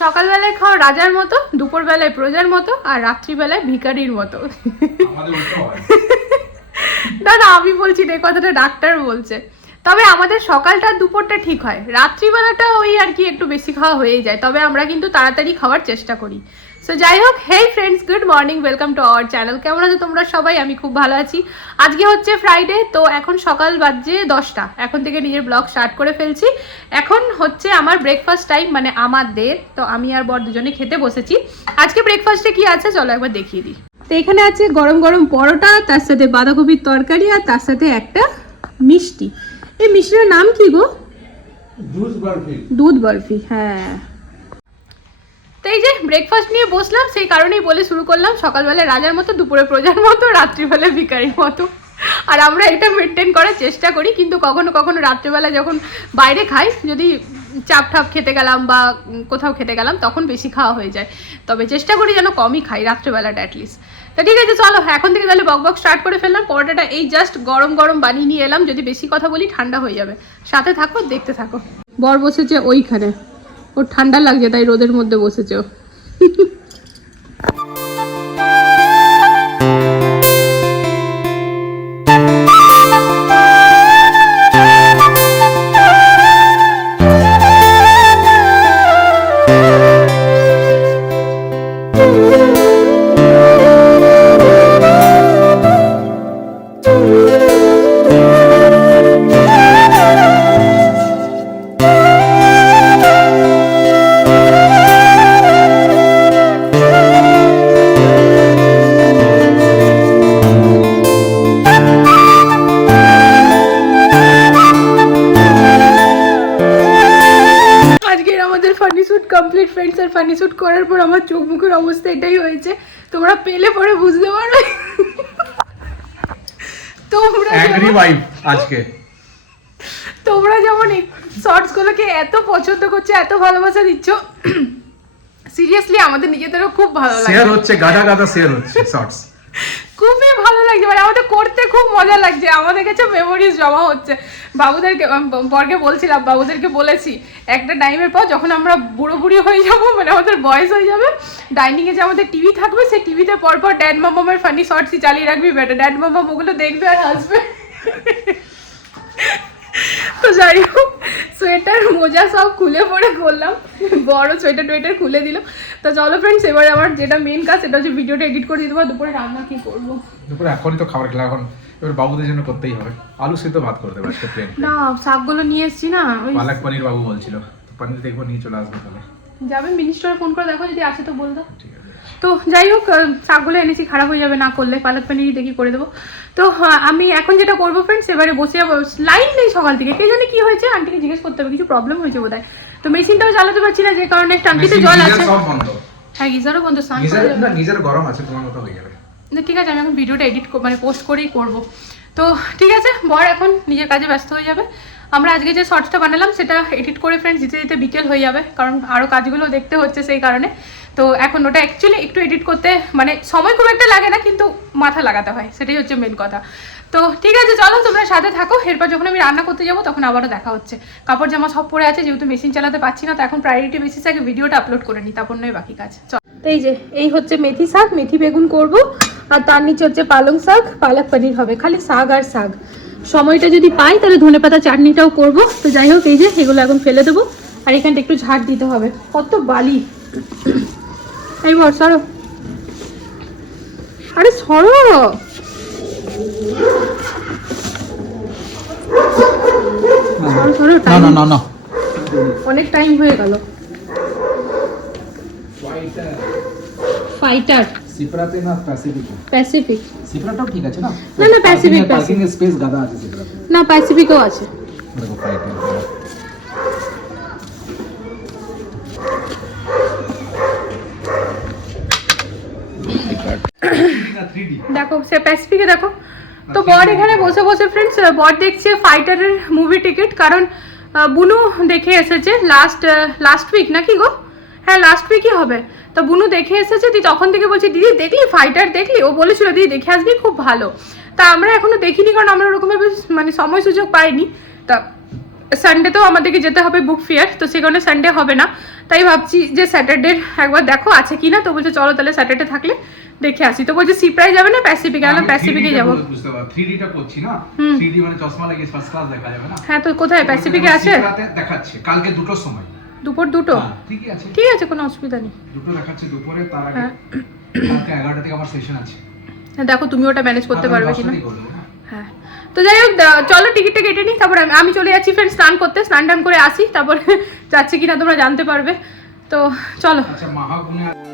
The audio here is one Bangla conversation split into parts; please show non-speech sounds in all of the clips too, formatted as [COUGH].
সকালবেলায় খাও রাজার মতো দুপুরবেলায় প্রজার মতো আর রাত্রিবেলায় ভিকারির মতো। দাদা আমি বলছি না এই কথাটা ডাক্তার বলছে। তবে আমাদের সকালটা দুপুরটা ঠিক হয়। রাত্রিবেলাটা ওই আর কি একটু বেশি খাওয়া হয়ে যায়। তবে আমরা কিন্তু তাড়াতাড়ি খাওয়ার চেষ্টা করি। সো যাই হোক hey friends good morning welcome to our channel কেমন আছো তোমরা সবাই? আমি খুব ভালো আছি। আজকে হচ্ছে ফ্রাইডে তো এখন সকাল বাজছে দশটা। এখন থেকে নিজের ব্লগ স্টার্ট করে ফেলছি। এখন হচ্ছে আমার ব্রেকফাস্ট টাইম মানে আমাদের। তো আমি আর বর দুজনে খেতে বসেছি। আজকে ব্রেকফাস্টে কি আছে? চলো একবার দেখিয়ে দিই। তো এখানে আছে গরম গরম পরোটা তার সাথে বাঁধাকপির তরকারি আর তার সাথে একটা মিষ্টি। এই মিষ্টিটার নাম কি গো? দুধ বরফি। দুধ বরফি হ্যাঁ। তো এই যে ব্রেকফাস্ট নিয়ে বসলাম, সেই কারণেই বলে শুরু করলাম সকালবেলা রাজার মতো, দুপুরে প্রজার মতো, রাত্রিবেলা ভিকারির মতো। আর আমরা এটা মেনটেন করার চেষ্টা করি, কিন্তু কখনো কখনো রাত্রিবেলা যখন বাইরে খাই, যদি চাপ ঠাপ খেতে গেলাম বা কোথাও খেতে গেলাম, তখন বেশি খাওয়া হয়ে যায়। তবে চেষ্টা করি যেন কমই খাই রাত্রিবেলাটা অ্যাটলিস্ট তা ঠিক আছে, চলো, এখন থেকে তাহলে বক বক স্টার্ট করে ফেললাম। পরোটাটা এই জাস্ট গরম গরম বানিয়ে নিয়ে এলাম। যদি বেশি কথা বলি, ঠান্ডা হয়ে যাবে। সাথে থাকো, দেখতে থাকো। বর বসেছে ওইখানে। ওর ঠান্ডা লাগছে তাই রোদের মধ্যে বসেছে। আজকে। তোমরা যেমন শর্টস গুলোকে এত পছন্দ করছ এত ভালোবাসা দিচ্ছ সিরিয়াসলি আমাদের নিজেদেরও খুব ভালো লাগে। শেয়ার হচ্ছে গাদা গাদা শেয়ার হচ্ছে শর্টস। খুবই ভালো লাগছে মানে আমাদের করতে খুব মজা লাগছে আমাদের কাছে মেমোরিজ জমা হচ্ছে। বাবুদেরকে বরকে বলছিলাম বাবুদেরকে বলেছি একটা টাইমের পর যখন আমরা বুড়ো বুড়ি হয়ে যাব মানে আমাদের বয়স হয়ে যাবে ডাইনিং এ যে আমাদের টিভি থাকবে সেই টিভিতে পরপর ড্যাড মামামের ফানি শর্টসই চালিয়ে রাখবি বেটা ড্যাড মামাম ওগুলো দেখবে আর হাসবে। তো যাই হোক সোয়েটার মোজা সব খুলে পরে করলাম। বড় সোয়েটার টোয়েটার খুলে দিল। তো চলো ফ্রেন্ডস এবার আমার যেটা মেন কাজ সেটা হচ্ছে ভিডিওটা এডিট করে দিতে দুপুরে রান্না কি করব? দুপুরে এখনই তো খাবার খেলা এখন এবার বাবুদের জন্য করতেই হবে। আলু সিদ্ধ ভাত করে দেবো আজকে প্লেন না শাকগুলো নিয়ে এসেছি না ওই পালক পনির বাবু বলছিল। তো পনির দেখব নিয়ে চলে আসব তাহলে। যাবে মিনিস্টার ফোন করে দেখো যদি আসে তো বল দাও ঠিক আছে। তো যাই হোক শাকগুলো এনেছি খারাপ হয়ে যাবে না করলে পালক পানিরই দেখি করে দেবো। তো আমি এখন যেটা করব ফ্রেন্ডস এবারে বসে যাব লাইন নেই সকাল থেকে। কে জানে কি হয়েছে আন্টিকে জিজ্ঞেস করতে হবে কিছু প্রবলেম হয়েছে বোধ হয় তো মেশিনটাও চালাতে পারছি না যে কারণে টাঙ্কিতে জল আছে। হ্যাঁ গিজারও বন্ধ স্নান গিজার গরম আছে তোমার মতো হয়ে যাবে। না, ঠিক আছে আমি এখন ভিডিওটা এডিট মানে পোস্ট করেই করব। তো ঠিক আছে বর এখন নিজের কাজে ব্যস্ত হয়ে যাবে। আমরা আজকে যে শর্টসটা বানালাম সেটা এডিট করে ফ্রেন্ডস দিতে দিতে বিকেল হয়ে যাবে কারণ আরও কাজগুলো দেখতে হচ্ছে সেই কারণে। তো এখন ওটা অ্যাকচুয়ালি একটু এডিট করতে মানে সময় খুব একটা লাগে না, কিন্তু মাথা লাগাতে হয়, সেটাই হচ্ছে মেন কথা। তো ঠিক আছে, চলো তোমরা সাথে থাকো, এরপর যখন আমি রান্না করতে যাব, তখন আবারও দেখা হচ্ছে। কাপড় জামা সব পরে আছে, যেহেতু মেশিন চালাতে পারছি না, তো এখন প্রায়োরিটি বেসিসে আগে ভিডিওটা আপলোড করে নিই, তারপর নয় বাকি কাজ। চল। তো এই যে, এই হচ্ছে মেথি শাক, মেথি বেগুন করব, আর তার নিচে হচ্ছে পালং শাক, পালক পনির হবে, খালি শাক আর শাক। সময়টা যদি পাই, তাহলে ধনেপাতা চাটনিটাও করব। তো যাই হোক, এই যে, এগুলো এখন ফেলে দেবো, আর এখানটা একটু ঝাড় দিতে হবে। কত বালি! এই বর সরো। আরে সরো। সরো সরো time না অনেক টাইম হয়ে গেল। ফাইটার সিপ্রাতে না প্যাসিফিক প্যাসিফিক সিপ্রাটাও ঠিক আছে না? না, না, পার্কিং স্পেস গাদা আছে সিপ্রাতে। না প্যাসিফিকও আছে। দেখো ফাইটিং দেখো, সে প্যাসিফিকে দেখো। তো বর এখানে বসে বসে ফ্রেন্ডস বর দেখছে ফাইটারের মুভি টিকিট কারণ বুনু দেখে এসেছে লাস্ট লাস্ট উইক নাকি গো? হ্যাঁ লাস্ট উইকই হবে। তো বুনু দেখে এসেছে, তুই তখন থেকে বলছি, দিদি, দেখলি ফাইটার দেখলি? ও বলেছিল, দিদি, দেখে আসবি, খুব ভালো। তা আমরা এখনও দেখিনি, কারণ আমরা ওরকমভাবে মানে সময় সুযোগ পাইনি। তা সানডেতেও আমাদেরকে যেতে হবে বুক ফেয়ার তো সে কারণে সানডে হবে না। তাই ভাবছি যে স্যাটারডে একবার দেখো আছে কি না তো বলছে চলো তাহলে স্যাটারডে থাকলে দেখে আসি। তো বলছে সিপ্রাই যাবে না প্যাসিফিক আমি প্যাসিফিকে যাব। বুঝতে পারছি 3D টা করছি না? হুম। 3D মানে চশমা লাগিয়ে ফার্স্ট ক্লাস দেখা যাবে না? হ্যাঁ তো কোথায়? প্যাসিফিকে আছে? দেখাচ্ছে। কালকে দুটোর সময়। দুপুর দুটো? হ্যাঁ, ঠিকই আছে। ঠিক আছে কোনো অসুবিধা নেই। দুটো দেখাচ্ছে দুপুরে তার আগে হ্যাঁ। কালকে এগারোটা থেকে আমার সেশন আছে। হ্যাঁ, দেখো তুমি ওটা ম্যানেজ করতে পারবে কিনা? হ্যাঁ। তো যাই হোক চলো টিকিটটা কেটে নিই, তারপর আমি- আমি চলে যাচ্ছি ফ্রেন্ড স্নান করতে, স্নান টান করে আসি, তারপর [LAUGHS] যাচ্ছে কিনা তোমরা জানতে পারবে। তো চলো। আচ্ছা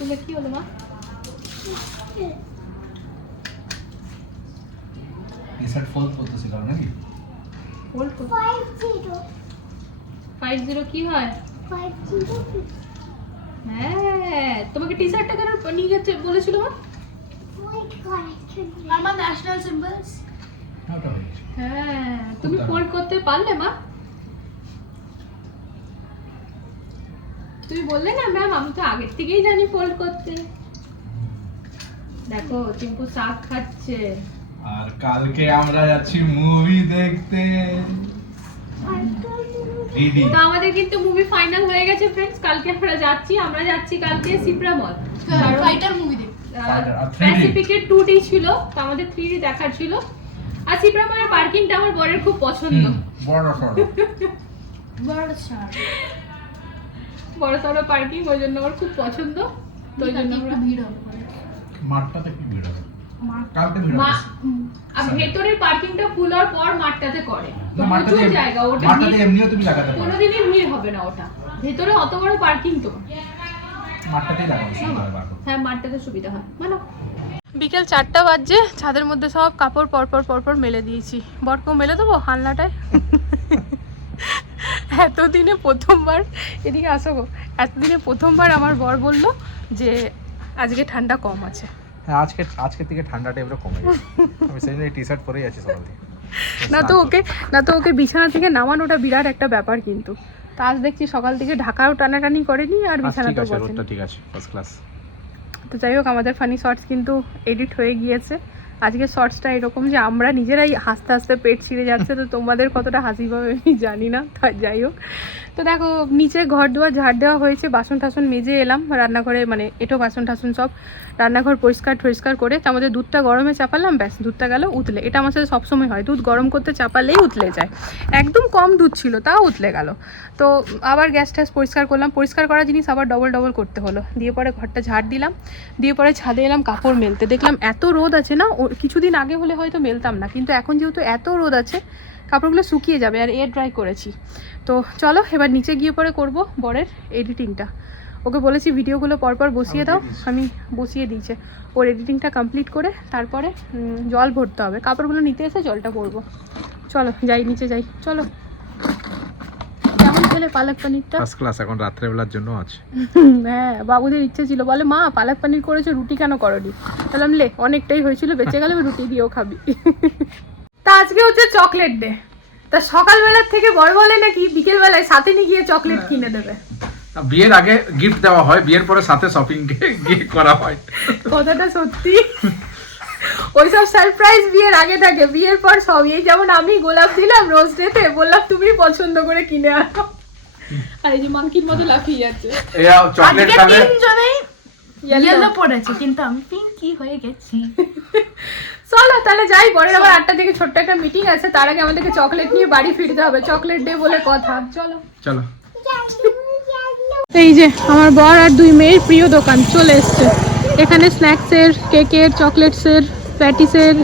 তুলে কি হলো মা? টি-শার্ট ফোল্ড করতেছিলাম নাকি? হোল্ড কর Five zero, ফাইভ জিরো কি হয়? Five zero, হ্যাঁ তোমাকে টি শার্টটা কেন নিয়ে গেছে বলেছিল মা? আমার ন্যাশনাল সিম্বলস হয়ে। হ্যাঁ তুমি। ফোল্ড করতে পারলে মা? তুমি বললে না ম্যাম আমি তো আগের থেকেই জানি ফোল্ড করতে। দেখো টিম্পু শাক খাচ্ছে। আর কালকে আমরা যাচ্ছি মুভি দেখতে। তো আমাদের কিন্তু মুভি ফাইনাল হয়ে গেছে ফ্রেন্ডস কালকে আমরা যাচ্ছি আমরা যাচ্ছি কালকে সিপ্রা মল ফাইটার মুভি দেখ Fighter, আর 3D প্যাসিফিকের টু ডি ছিল তো আমাদের থ্রি ডি দেখার ছিল। আর সিপ্রা মলের পার্কিংটা আমার বরের খুব পছন্দ। বড় সড়ো বড় স্টার বড় সড়ো পার্কিং ওই জন্য আমার খুব পছন্দ। তো ওই জন্য আমরা ভিড় হবে মাঠটাতে কি ভিড় হবে? কালকে ভিড় মা হবে আর ভেতরের পার্কিংটা ফুল হওয়ার পর মাঠটাতে করে। প্রচুর জায়গা ওটা মাঠটাতে এমনিও তুমি লাগাতে পারো। কোনোদিনই ভিড় হবে না ওটা। ভেতরে অত বড় পার্কিং তো। মাঠটাতেই লাগানো সুবিধা হবে হ্যাঁ মাঠটাতে সুবিধা হয়। মানে বিকেল চারটা বাজছে ছাদের মধ্যে সব কাপড় পরপর পরপর মেলে দিয়েছি। বরকেও মেলে দেবো হালনাটায়? এতদিনে প্রথমবার এদিকে আসো গো এতদিনে প্রথমবার আমার বর বলল যে আজকে ঠান্ডা কম আছে। হ্যাঁ আজকে আজকে থেকে ঠান্ডাটা এবারে কমে গেছে। আমি সেই জন্য টি শার্ট পরেই আছি সকাল থেকে না তো ওকে না তো ওকে বিছানা থেকে নামানোটা বিরাট একটা ব্যাপার কিন্তু। তা আজ দেখছি সকাল থেকে ঢাকাও টানাটানি করেনি আর বিছানাতেও আছে বসেনি। ঠিক আছে ফার্স্ট ক্লাস তো যাই হোক আমাদের ফানি শর্টস কিন্তু এডিট হয়ে গিয়েছে। আজকে শর্টসটা এরকম যে আমরা নিজেরাই হাসতে হাসতে পেট ছিঁড়ে যাচ্ছে, তো তোমাদের কতটা হাসি পাবে আমি জানি না তাই যাই হোক। তো দেখো, নিচে ঘর দুয়ার ঝাড় দেওয়া হয়েছে, বাসন টাসন মেজে এলাম, রান্নাঘরে মানে এটো বাসন টাসন সব রান্নাঘর পরিষ্কার টরিষ্কার করে তার মধ্যে দুধটা গরমে চাপালাম, ব্যাস, দুধটা গেল উতলে। এটা আমার সাথে সবসময় হয়, দুধ গরম করতে চাপালেই উতলে যায়। একদম কম দুধ ছিল, তাও উতলে গেল। তো আবার গ্যাস ট্যাস পরিষ্কার করলাম, পরিষ্কার করা জিনিস আবার ডবল ডবল করতে হলো। দিয়ে পরে ঘরটা ঝাড় দিলাম, দিয়ে পরে ছাদে এলাম কাপড় মেলতে। দেখলাম এত রোদ আছে না কিছুদিন আগে হলে হয়তো মেলতাম না কিন্তু এখন যেহেতু এত রোদ আছে কাপড়গুলো শুকিয়ে যাবে আর এয়ার ড্রাই করেছি। তো চলো এবার নিচে গিয়ে পরে করব বরের এডিটিংটা। ওকে বলেছি ভিডিওগুলো পরপর বসিয়ে দাও আমি বসিয়ে দিয়েছে। ওর এডিটিংটা কমপ্লিট করে তারপরে জল ভরতে হবে। কাপড়গুলো নিতে এসে জলটা ভরবো। চলো যাই নিচে যাই। চলো। পালক পনিরটা? ফার্স্ট ক্লাস এখন রাত্রেবেলার জন্য আছে। হ্যাঁ বাবুদের ইচ্ছে ছিল। বলে মা পালক পনির করেছে রুটি কেন করনি? বললাম লে অনেকটাই হয়েছিল বেঁচে গেলে রুটি দিয়েও খাবি। তা আজকে হচ্ছে চকলেট ডে। তা সকালবেলার থেকে বড় বলে নাকি বিকেলবেলায় সাথে নিয়ে গিয়ে চকলেট কিনে দেবে? বিয়ের আগে গিফট দেওয়া হয় বিয়ের পরে সাথে শপিং [LAUGHS] গিয়ে করা হয়। কথাটা সত্যি। ওইসব সারপ্রাইজ বিয়ের আগে থাকে। বিয়ের পর সব এই যেমন আমি গোলাপ দিলাম রোজ ডেতে বললাম তুমি পছন্দ করে কিনে আনো। আর এই যে মাংকির মতো লাফিয়ে যাচ্ছে। এই চকলেট খাবে। তিনজনেই ইয়েলো পড়েছে কিন্তু আমি পিঙ্কি হয়ে গেছি। চলো তাহলে যাই পরের আবার আটটা থেকে ছোট্ট একটা মিটিং আছে তার আগে আমাদেরকে চকলেট নিয়ে বাড়ি ফিরতে হবে চকলেট ডে বলে কথা। চলো। চলো। এই যে আমার বর আর দুই মেয়ের প্রিয় দোকান চলে এসছে। এখানে স্ন্যাক্সের কেকের চকলেটসের প্যাটিসের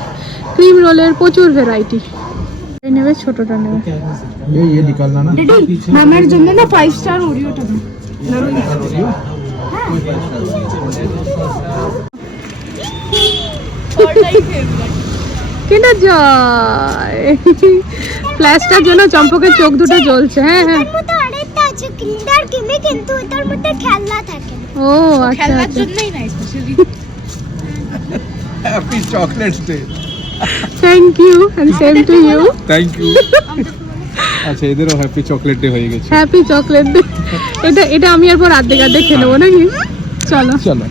ক্রিম রোলের প্রচুর ভ্যারাইটি জন্য ফ্ল্যাশটার জন্য চম্পকের চোখ দুটো জ্বলছে হ্যাঁ হ্যাঁ। খেলনা থাকে ও আচ্ছা খেলনার আচ্ছা। জন্যই specially happy day thank you and same to you thank you আচ্ছা এদেরও হ্যাপি চকলেট ডে হয়ে গেছে। হ্যাপি চকলেট এটা এটা আমি আর পর আর্ধেক আর্ধেক খেয়ে নেব নাকি? চলো। চলো।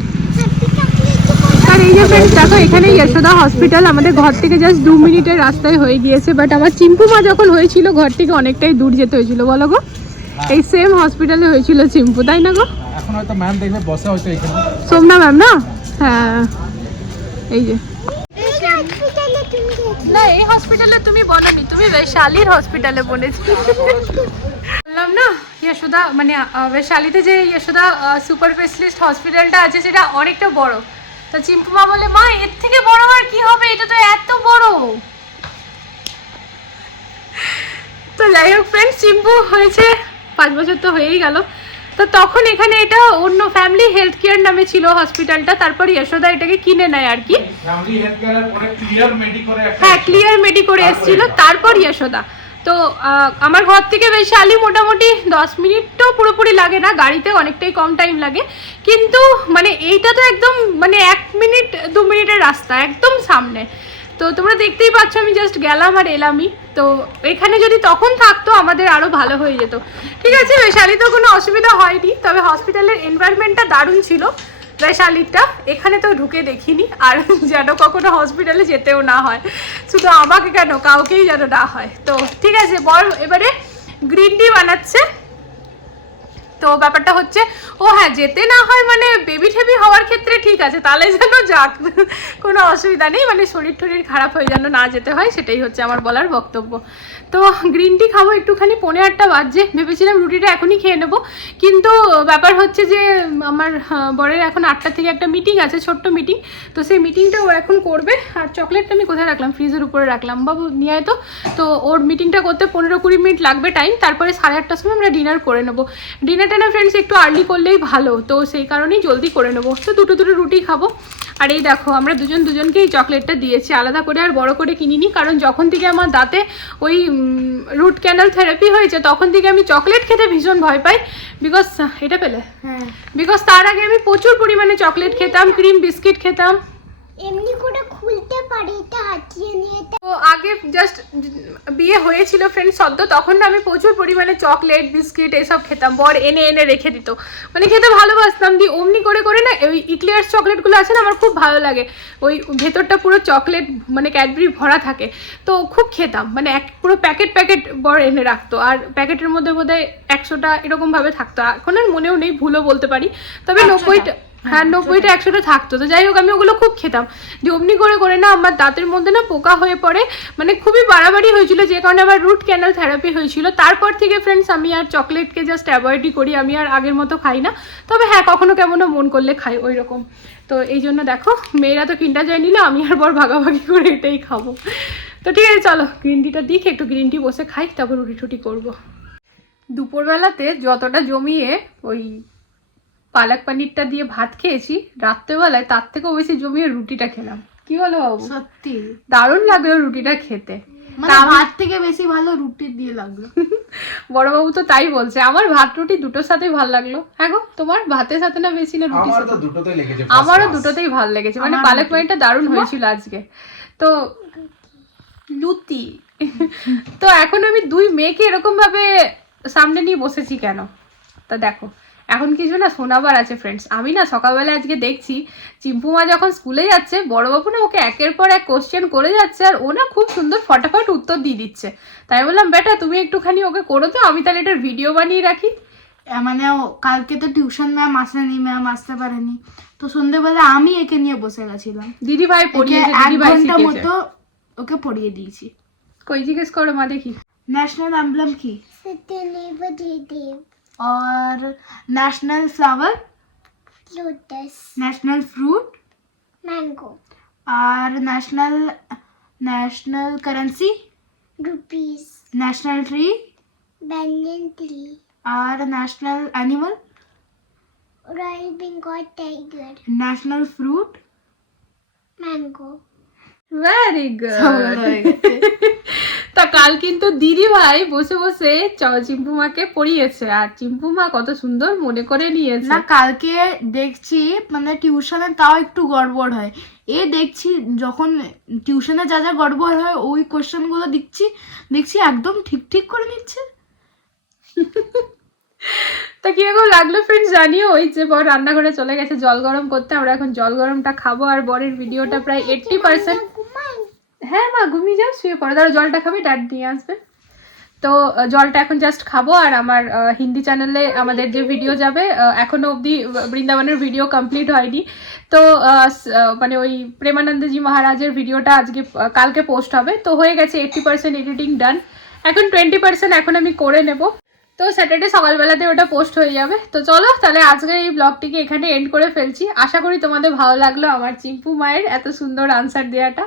আর এই যে ফ্রেন্ডস দেখো এখানে যশোদা হসপিটাল আমাদের ঘর থেকে জাস্ট দু মিনিটের রাস্তায় হয়ে গিয়েছে বাট আমার চিম্পুমা যখন হয়েছিল ঘর থেকে অনেকটাই দূর যেতে হয়েছিল বলো গো? এই সেম হসপিটালে হয়েছিল চিম্পু তাই না গো? এখন হয়তো ম্যাম দেখবে বসে হয়তো এখানে। সোমনা ম্যাম না? হ্যাঁ। এই যে। না, এই হসপিটালে তুমি বলনি, তুমি বৈশালীর হসপিটালে বলেছি বললাম না যশোদা মানে বৈশালীতে যে যশোদা সুপার স্পেশালিস্ট হসপিটালটা আছে, সেটা অনেকটা বড়। তো চিম্পুমা বলে, মা, এর থেকে বড় আর কি হবে? এটা তো এত বড়। তো যাই হোক ফ্রেন্ডস চিম্পু হয়েছে, পাঁচ বছর তো হয়েই গেল। তো তখন এখানে এটা অন্য ফ্যামিলি হেলথ কেয়ার নামে ছিল হসপিটালটা তারপর যশোদা এটাকে কিনে নেয় আর কি। হ্যাঁ ক্লিয়ার মেডি করে এসেছিল। তারপর যশোদা তো আমার ঘর থেকে বৈশালী মোটামুটি দশ মিনিটও পুরোপুরি লাগে না। গাড়িতে অনেকটাই কম টাইম লাগে। কিন্তু মানে এইটা তো একদম মানে এক মিনিট দু মিনিটের রাস্তা একদম সামনে। তো তোমরা দেখতেই পাচ্ছ, আমি জাস্ট গেলাম আর এলামই। তো এখানে যদি তখন থাকতো, আমাদের আরও ভালো হয়ে যেত। ঠিক আছে বৈশালী তো কোনো অসুবিধা হয়নি, তবে হসপিটালের এনভায়রনমেন্টটা দারুণ ছিল। বৈশালীটা, এখানে তো ঢুকে দেখিনি, আর [LAUGHS] যেন কখনো হসপিটালে যেতেও না হয়। শুধু আমাকে কেন, কাউকেই যেন না হয়। তো ঠিক আছে, বল, এবারে গ্রিন টি বানাচ্ছে। তো ব্যাপারটা হচ্ছে, ও হ্যাঁ যেতে না হয় মানে বেবি ঠেবি হওয়ার ক্ষেত্রে ঠিক আছে, তাহলে যেন যাক, কোনো অসুবিধা নেই মানে শরীর টরীর খারাপ হয়ে যেন না যেতে হয়, সেটাই হচ্ছে আমার বলার বক্তব্য। তো গ্রিন টি খাব একটুখানি, পৌনে আটটা বাজছে, ভেবেছিলাম রুটিটা এখনই খেয়ে নেব, কিন্তু ব্যাপার হচ্ছে যে আমার বরের এখন আটটা থেকে একটা মিটিং আছে, ছোট্ট মিটিং তো সেই মিটিংটা ও এখন করবে, আর চকলেটটা আমি কোথায় রাখলাম? ফ্রিজের উপরে রাখলাম। বাবু, নিয়ে তো। তো ওর মিটিংটা করতে পনেরো কুড়ি মিনিট লাগবে টাইম তারপরে সাড়ে আটটার সময় আমরা ডিনার করে নেব। ডিনারটা না ফ্রেন্ডস একটু আর্লি করলেই ভালো। তো সেই কারণেই জলদি করে নেব। তো দুটো দুটো রুটি খাব। আর এই দেখো আমরা দুজন দুজনকেই চকলেটটা দিয়েছি। আলাদা করে আর বড় করে কিনিনি কারণ যখন থেকে আমার দাঁতে ওই রুট ক্যানাল থেরাপি হয়েছে তখন থেকে আমি চকলেট খেতে ভীষণ ভয় পাই। বিকজ এটা পেলে? হ্যাঁ। বিকজ তার আগে আমি প্রচুর পরিমাণে চকলেট খেতাম ক্রিম বিস্কিট খেতাম। এমনি করে খুলতে পারি এটা হাতিয়ে নিয়ে তো আগে জাস্ট বিয়ে হয়েছিল ফ্রেন্ড সদ্য তখন না আমি প্রচুর পরিমাণে চকলেট বিস্কিট এসব খেতাম। বর এনে এনে রেখে দিত। মানে খেতে ভালোবাসতাম দিয়ে অমনি করে করে না ওই ইক্লিয়ার্স চকলেটগুলো আছে না আমার খুব ভালো লাগে। ওই ভেতরটা পুরো চকলেট মানে ক্যাডবেরি ভরা থাকে। তো খুব খেতাম। মানে এক পুরো প্যাকেট প্যাকেট বর এনে রাখতো। আর প্যাকেটের মধ্যে বোধহয় একশোটা এরকমভাবে থাকতো। এখন আর মনেও নেই ভুলও বলতে পারি। তবে নব্বইটা হ্যাঁ নব্বইটা একশোটা থাকতো তো যাই হোক আমি ওগুলো খুব খেতাম। যে অমনি করে করে না আমার দাঁতের মধ্যে না পোকা হয়ে পড়ে। মানে খুবই বাড়াবাড়ি হয়েছিল যে কারণে আমার রুট ক্যানাল থেরাপি হয়েছিল। তারপর থেকে ফ্রেন্ডস আমি আর চকলেটকে জাস্ট অ্যাভয়েডই করি আমি আর আগের মতো খাই না। তবে হ্যাঁ কখনো কেমনও মন করলে খাই ওই রকম। তো এই জন্য দেখো মেয়েরা তো কিনটা যায় নিলে আমি আর বর ভাগাভাগি করে এটাই খাব। তো ঠিক আছে চলো গ্রিন টিটা দিক একটু গ্রিন টি বসে খাই তারপর রুটি টুটি করব। দুপুরবেলাতে যতটা জমিয়ে ওই পালক পানিরটা দিয়ে ভাত খেয়েছি রাত্রেবেলায় তার থেকেও বেশি জমিয়ে রুটিটা খেলাম। কি বলো বাবু? সত্যি? দারুণ লাগল রুটিটা খেতে। মানে ভাত থেকে বেশি ভালো রুটি দিয়ে লাগল। [LAUGHS] বড়বাবু তো তাই বলছে আমার ভাত রুটি দুটোর সাথেই ভালো লাগল। হ্যাঁ গো তোমার ভাতের সাথে না বেশি না রুটির সাথে তো দুটোতেই লেগেছে আমারও দুটোতেই ভালো লেগেছে। মানে পালক রুটি। পানিরটা দারুণ হয়েছিল আজকে। তো লুতি। [LAUGHS] তো এখন আমি দুই মেয়েকে এরকম ভাবে সামনে নিয়ে বসেছি কেন? তা দেখো। এখন কিছু না শোনাবার আছে ফ্রেন্ডস আমি না সকালবেলা আজকে দেখছি চিম্পুমা যখন স্কুলে যাচ্ছে বড়বাবু না ওকে একের পর এক কোশ্চেন করে যাচ্ছে আর ও না খুব সুন্দর ফটাফট উত্তর দিয়ে দিচ্ছে। তাই বললাম বেটা তুমি একটুখানি ওকে করো তো আমি তাহলে এটার ভিডিও বানিয়ে রাখি। মানে ও- কালকে তো টিউশন ম্যাম আসেনি ম্যাম আসতে পারেনি। তো সন্ধ্যেবেলা আমি একে নিয়ে বসে গেছিলাম। দিদি ভাই একে দিদি ভাই ঘণ্টা মতো ওকে পড়িয়ে দিয়েছি। কই জিজ্ঞেস করো মা দেখি। ন্যাশনাল এমব্লেম কি? জয়দেব और national flower lotus national fruit mango और national national currency rupees national tree banyan tree और national animal royal Bengal tiger national fruit mango very good তা কাল কিন্তু দিদি ভাই বসে বসে চ- চিম্পুমাকে পড়িয়েছে। আর চিম্পুমা কত সুন্দর মনে করে নিয়েছে। না কালকে দেখছি মানে টিউশনে তাও একটু গড়বড় হয়। এ দেখছি যখন টিউশনে যা যা গড়বড় হয় ওই কোশ্চেনগুলো দিচ্ছি দেখছি একদম ঠিক ঠিক করে নিচ্ছে। তা কীরকম লাগল ফ্রেন্ডস জানিও? ওই যে বর রান্নাঘরে চলে গেছে জল গরম করতে। আমরা এখন জল গরমটা খাব আর বরের ভিডিওটা প্রায় এইটটি পার্সেন্ট ঘুমাই হ্যাঁ মা, ঘুমিয়ে যাও, শুয়ে পড়ো। ধরো জলটা খাবে ড্যাড নিয়ে আসবে। তো জলটা এখন জাস্ট খাব, আর আমার হিন্দি চ্যানেলে আমাদের যে ভিডিও যাবে এখনও অবধি বৃন্দাবনের ভিডিও কমপ্লিট হয়নি। তো মানে ওই প্রেমানন্দজি মহারাজের ভিডিওটা আজকে কালকে পোস্ট হবে। তো, হয়ে গেছে এইটটি পার্সেন্ট এডিটিং ডান এখন টোয়েন্টি পার্সেন্ট এখন আমি করে নেব। তো স্যাটারডে সকালবেলাতে ওটা পোস্ট হয়ে যাবে। তো, চলো, তাহলে আজকের এই ব্লগটিকে এখানে এন্ড করে ফেলছি। আশা করি তোমাদের ভালো লাগল আমার চিম্পু মায়ের এত সুন্দর আনসার দেওয়াটা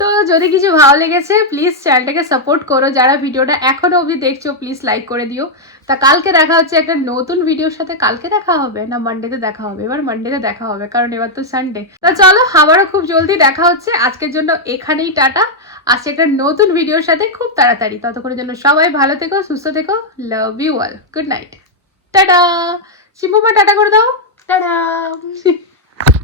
তো যদি কিছু ভালো লেগেছে প্লিজ চ্যানেলটাকে সাপোর্ট করো। যারা ভিডিওটা এখনও অবধি দেখছ প্লিজ লাইক করে দিও। তা কালকে দেখা হচ্ছে একটা নতুন ভিডিওর সাথে। কালকে দেখা হবে না মানডেতে দেখা হবে? এবার মানডেতে দেখা হবে, কারণ এবার তো সানডে তা চলো, আবারও খুব জলদি দেখা হচ্ছে। আজকের জন্য এখানেই টাটা। আসছে একটা নতুন ভিডিওর সাথে খুব তাড়াতাড়ি। ততক্ষণের জন্য সবাই ভালো থেকো, সুস্থ থেকো। Love you all good night tata! শিবুমা, tata করে দাও। টাটা! [LAUGHS]